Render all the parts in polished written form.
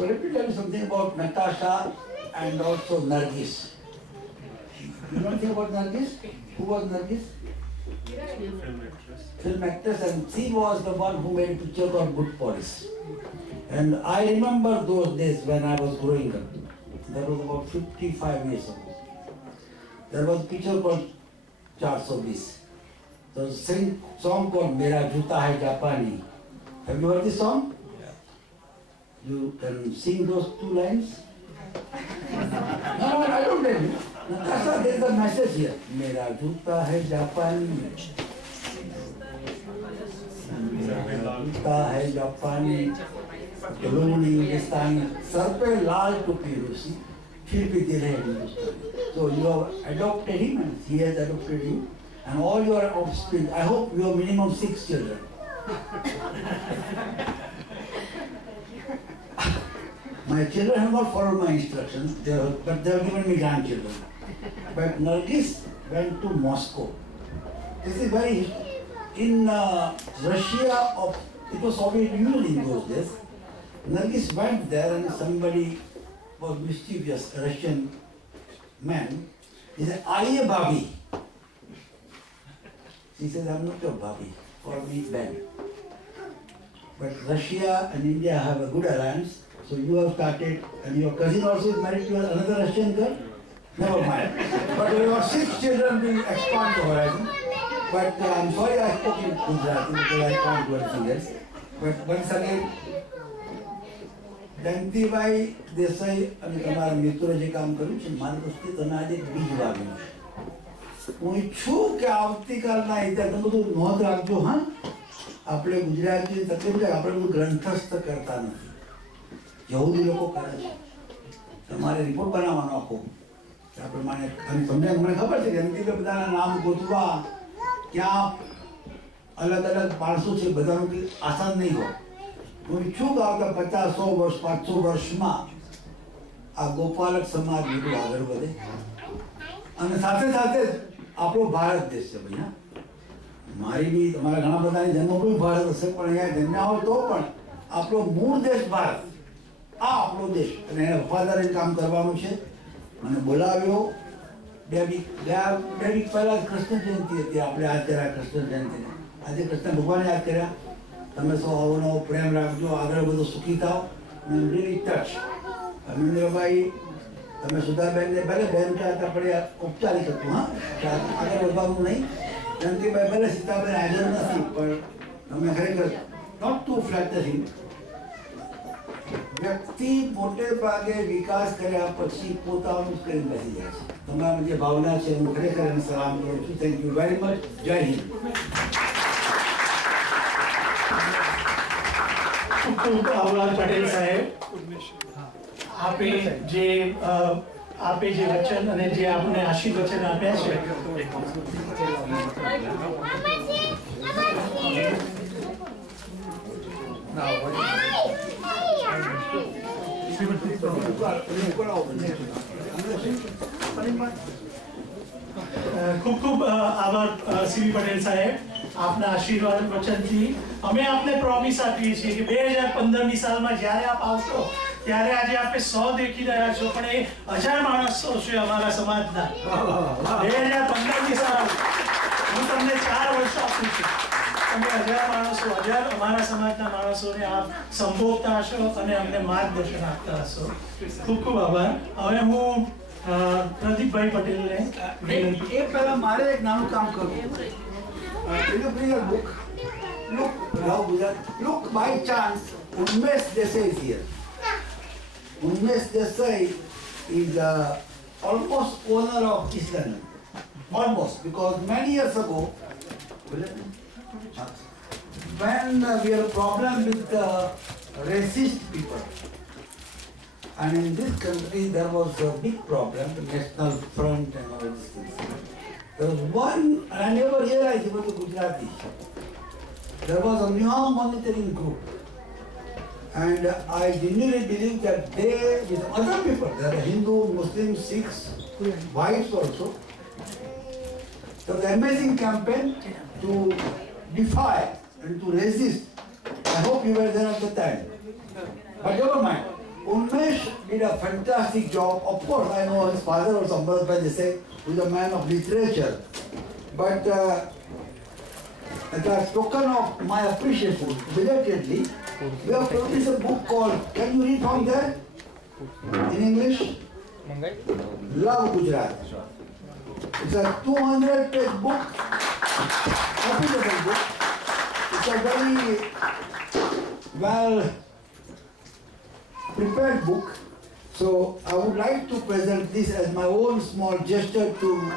So let me tell you something about Natasha and also Nargis. You know anything about Nargis? Who was Nargis? Film actress, and she was the one who made a picture called Good Police. And I remember those days when I was growing up. That was about 55 years ago. There was a picture called 420. There was a song called Mera Juta Hai Japani. Have you heard this song? Yeah. You can sing those 2 lines? No, I don't tell you. Natasha, there is a message here. Mera Juta Hai Japani. Mera Juta Hai Japani. Sir पे लाल टोपी रूसी फिर भी दिल है हिंदुस्तानी. So you have adopted him and he has adopted you, and all your offspring. I hope you have minimum 6 children. My children have not followed my instructions, but they have given me grandchildren. But Nargis went to Moscow. This is very in Russia of it was Soviet Union in those days. Nargis went there and somebody was mischievous, a Russian man. He said, "Aye, Bhabhi." She said, "I'm not your Bhabhi, for me, Ben." But Russia and India have a good alliance, so you have started, and your cousin also is married to another Russian girl? Never mind. But your 6 children will expand the horizon. But I'm sorry I spoke in Gujarati because I can't do anything else. But once again, Jayantibhai દેસાઈ અને તમારા મિત્રો જે કામ કર્યું છે મારી દૃષ્ટિએ તમે આજે બીજ વાવ્યું છે. હું ઈચ્છું કે આવતીકાલના ઇતિહાસ બધું નોંધ રાખજો. હા, આપણે ગુજરાતી તકલીફ છે, આપણે બધું ગ્રંથસ્થ કરતા નથી, યહૂદી લોકો કરે છે. તમારે રિપોર્ટ બનાવવાનો આખો આ પ્રમાણે. અને તમને મને ખબર છે કે જયંતિભાઈ બધાના નામ ગોતવા ક્યાં અલગ અલગ માણસો છે, બધાનું આસાન નહીં હોય. હું ઈચ્છું કે આવતા 50-100 વર્ષ 500 વર્ષમાં આ ગોપાલક સમાજ બધું આગળ વધે. અને સાથે સાથે આપણો ભારત દેશ છે ભાઈ. હા, મારી બી તમારા ઘણા બધાની જન્મભૂમિ ભારત હશે, પણ અહીંયા જન્મ્યા હોય તો પણ આપણો મૂળ દેશ ભારત, આ આપણો દેશ, અને એને વફાદારી કામ કરવાનું છે. મને બોલાવ્યો 2 વીક પહેલા કૃષ્ણ જયંતિ હતી, આપણે યાદ કર્યા કૃષ્ણ જયંતિને. આજે કૃષ્ણ ભગવાને યાદ કર્યા. તમે સૌ આવો નવો પ્રેમ રાખજો, આગળ બધું સુખી થાવ. રીલી ટચ અમિન્દ્રભાઈ, તમે સુધાબેનને ભલે બહેન કહેતા પડે ઔપચારિક હતું. હા, આગળ વધવાનું નહીં. જયંતિભાઈ ભલે સીતાબેન હાજર નથી, પણ તમે ખરેખર નોટ ટુ ફ્લેટરિંગ. વ્યક્તિ મોટે ભાગે વિકાસ કર્યા પછી પોતાનું જ કરીને બેસી જાય છે. તમારા જે ભાવના છે હું ખરેખર એને સલામ કરું છું. Thank you very much. જય હિન્દ. ખૂબ આભાર પટેલ સાહેબ. આપે જે વચન અને જે આપને આશીર્વચન આપ્યા છે ખૂબ ખૂબ આભાર સીવી પટેલ સાહેબ. આપના આશીર્વાદ વચનથી અમે આપને પ્રોમિસ આપીએ છીએ કે 2015ની સાલમાં જ્યારે આપ આવશો ત્યારે આજે આપણે 100 દેખી રહ્યા છો, પણ એ 1000 માણસો છે અમારા સમાજના. 2015ની સાલ હું તમને 4 વર્ષ આપું છું. તમે 1000 માણસો, 1000 અમારા સમાજના માણસોને આપ સંબોધતા હશો અને અમને માર્ગદર્શન આપતા હશો. ખૂબ ખૂબ આભાર. હવે હું પ્રદીપભાઈ પટેલને એ પહેલા મારે એક નાનું કામ કરવું. Will you bring a book? Look, by chance, Unmesh Desai is here. Unmesh Desai is almost owner of East London. Almost, because many years ago, when we had a problem with racist people, and in this country there was a big problem, the National Front and all these things. There was one, and I never realized it was a Gujarati. There was a Niyam monitoring group. And I genuinely believe that they, with other people, there are Hindu, Muslims, Sikhs, whites also. So the amazing campaign to defy and to resist. I hope you were there at the time. But never mind. Unmesh did a fantastic job. Of course, I know his father was Ambaratbhai Desai, who is a man of literature. But as a token of my appreciation, belatedly, we have produced a book called, can you read from there? In English? Love Gujarat. It's a 200-page book, reputable book. It's a very well prepared book. So I would like to present this as my own small gesture to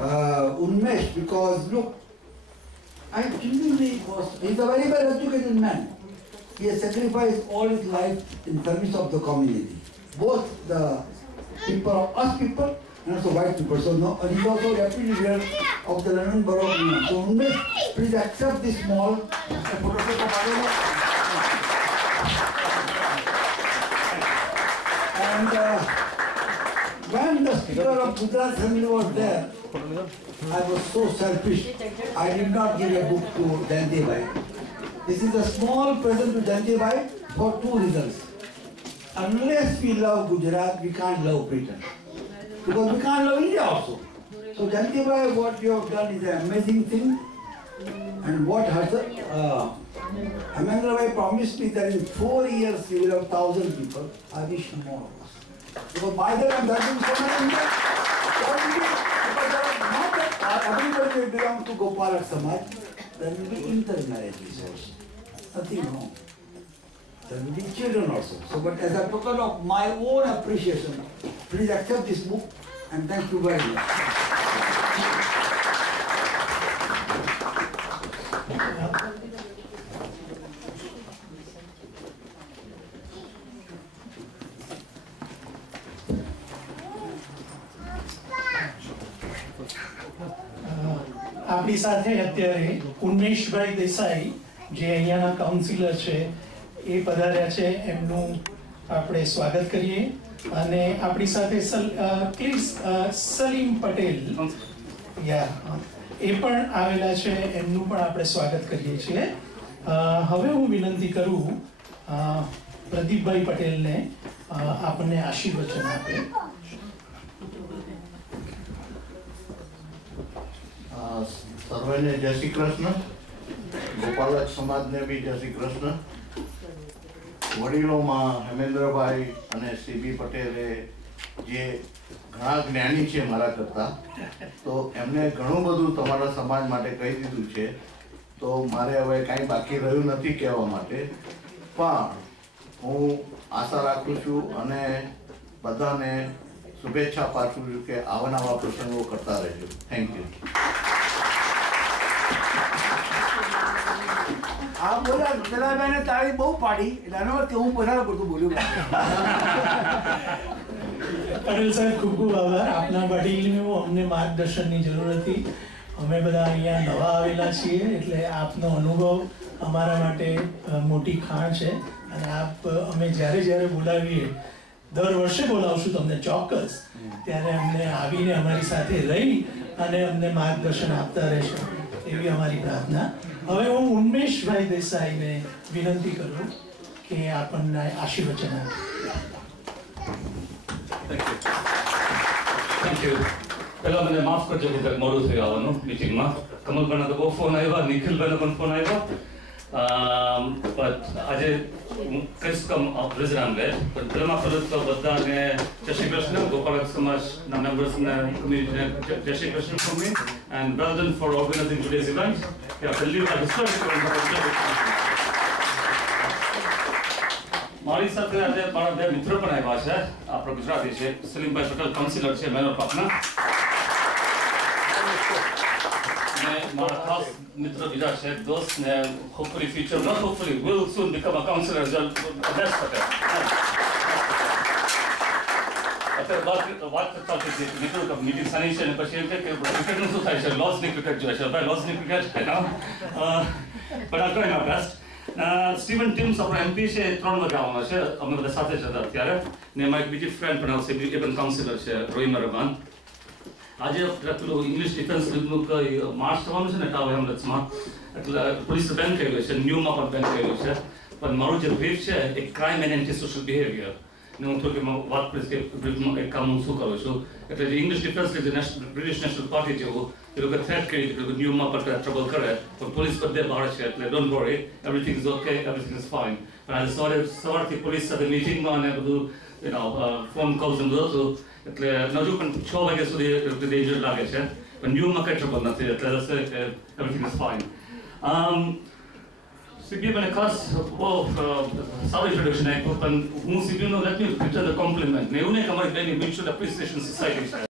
Unmesh, because look, I genuinely was, he's a very well educated man. He has sacrificed all his life in service of the community, both the people, us people, and also white people. So no, and he's also deputy leader of the London Borough Union. So Unmesh, please accept this small and when the Speaker of Gujarat Assembly was there, I was so selfish. I did not give a book to Jayanti-bhai. This is a small present to Jayanti-bhai for two reasons. Unless we love Gujarat, we can't love Britain. Because we can't love India also. So Jayanti-bhai, what you have done is an amazing thing. And what Hemendra-bhai promised me that in 4 years we will have 1,000 people. I wish more of us. Because by the time there will be so many India, everybody will belong to Gopalak Samaj, there will be intermarriages also. Nothing wrong. There will be children also. So, but as a token of my own appreciation, please accept this book and thank you very much. આપણી સાથે અત્યારે ઉન્મેશભાઈ દેસાઈ જે અહીંયાના કાઉન્સિલર છે એ પધાર્યા છે, એમનું આપણે સ્વાગત કરીએ. અને આપણી સાથે પ્લીઝ સલીમ પટેલ એ પણ આવેલા છે, એમનું પણ આપણે સ્વાગત કરીએ છીએ. હવે હું વિનંતી કરું પ્રદીપભાઈ પટેલને આપણને આશીર્વચન આપે. સર્વેને જય શ્રી કૃષ્ણ. ગોપાલક સમાજને બી જય શ્રી કૃષ્ણ. વડીલોમાં હેમેન્દ્રભાઈ અને સીબી પટેલે જે ઘણા જ્ઞાની છે મારા કરતાં, તો એમને ઘણું બધું તમારા સમાજ માટે કહી દીધું છે. તો મારે હવે કાંઈ બાકી રહ્યું નથી કહેવા માટે, પણ હું આશા રાખું છું અને બધાને શુભેચ્છા પાઠવું છું કે આવા નવા પ્રસંગો કરતા રહેજો. Thank you. आप बोला चला मैंने ताली बहुत पाड़ी लाना और क्यों बोला तो बोलूंगा. પટેલ સાહેબ ખૂબ ખૂબ આભાર. આપના વડીલનું અમને માર્ગદર્શનની જરૂર હતી. અમે બધા અહીંયા નવા આવેલા છીએ, એટલે આપનો અનુભવ અમારા માટે મોટી ખાણ છે. અને આપ અમે જ્યારે જ્યારે બોલાવીએ, દર વર્ષે બોલાવશું તમને ચોક્કસ, ત્યારે અમને આવીને અમારી સાથે રહી અને અમને માર્ગદર્શન આપતા રહેશો, એવી અમારી પ્રાર્થના. હવે હું ઉન્મેશભાઈ દેસાઈને વિનંતી કરું કે આપણને આશીર્વચન આપે. Thank you. પહેલા મને માફ કરજો કે કંઈક મોડું થયું આવવાનું મીટિંગમાં. કમલભાઈનો તો બહુ ફોન આવ્યા, નિખિલભાઈનો પણ ફોન આવ્યો. આજે હું કહીશ કે રીઝન આમ લેટ, પણ પહેલામાં પહેલું તો બધાને જય શ્રી કૃષ્ણ. ગોપાલક સમાજના મેમ્બર્સને કમ્યુનિટીને જય શ્રી કૃષ્ણ ફ્રોમ મી, and well done for organising today's event. મારી સાથે આજે મારા બે મિત્રો પણ આવ્યા છે. આપણો ગુજરાતી છે, સલીમભાઈ પટેલ કાઉન્સિલર છે મેયર પાકના, અને મારા ખાસ મિત્ર બીજા છે, દોસ્ત ને hopefully future not hopefully will soon become a councillor as well, Abhyas Patel. અત્યારે વાત કરતા હતી નીકળું કે મીટિંગ સાની છે, અને પછી એમ કે ક્રિકેટનું શું થાય છે, લોસની ક્રિકેટ જોઈએ છે. ભાઈ લોસની ક્રિકેટ પણ આ try my best. Steven teams આપણો એમપી છે, 3 વાગે આવવાનો છે. અમે બધા સાથે જ હતા અત્યારે. ને મારી બીજી ફ્રેન્ડ પણ આવશે, એ પણ કાઉન્સિલર છે, રોહિમા રબાન. આજે પેલું ઇંગ્લિશ ડિફેન્સ લીગનું માર્ચ થવાનું છે ને ટાવર હેમલેટ્સમાં, એટલે પોલીસે બેન કરેલું છે, ન્યૂમાં પણ બેન કરેલું છે. પણ મારું જે બ્રીફ છે એ crime and anti social behaviour, ને હું થોડીક વાત કરીશ કે બ્રીફમાં એક કામ હું શું કરું છું. એટલે જે ઇંગ્લિશ ડિફેન્સ જે બ્રિટિશ નેશનલ પાર્ટી જેવું એ લોકો થ્રેટ કરી કે ન્યૂમાં પર ટ્રબલ કરે પણ પોલીસ બધે બહાર છે એટલે don't worry, everything is okay, everything is fine. પણ આજે સવારથી પોલીસ સાથે મિટિંગમાં અને બધું ફોન કોલ્સ ને બધું હતું એટલે હજુ પણ 6 વાગ્યા સુધી ડેન્જર લાગે છે પણ ન્યૂમાં કંઈ ટ્રબલ નથી એટલે એવરીથિંગ ઇઝ ફાઇન. સીપીએમ મને ખાસ બહુ સારું ઇન્ટ્રોડક્શન આપ્યું પણ હું સીપીએમનો let me return the compliment ને એવું નહીં કે અમારી બેની મ્યુચ્યુઅલ એપ્રિસિએશન સોસાયટી છે.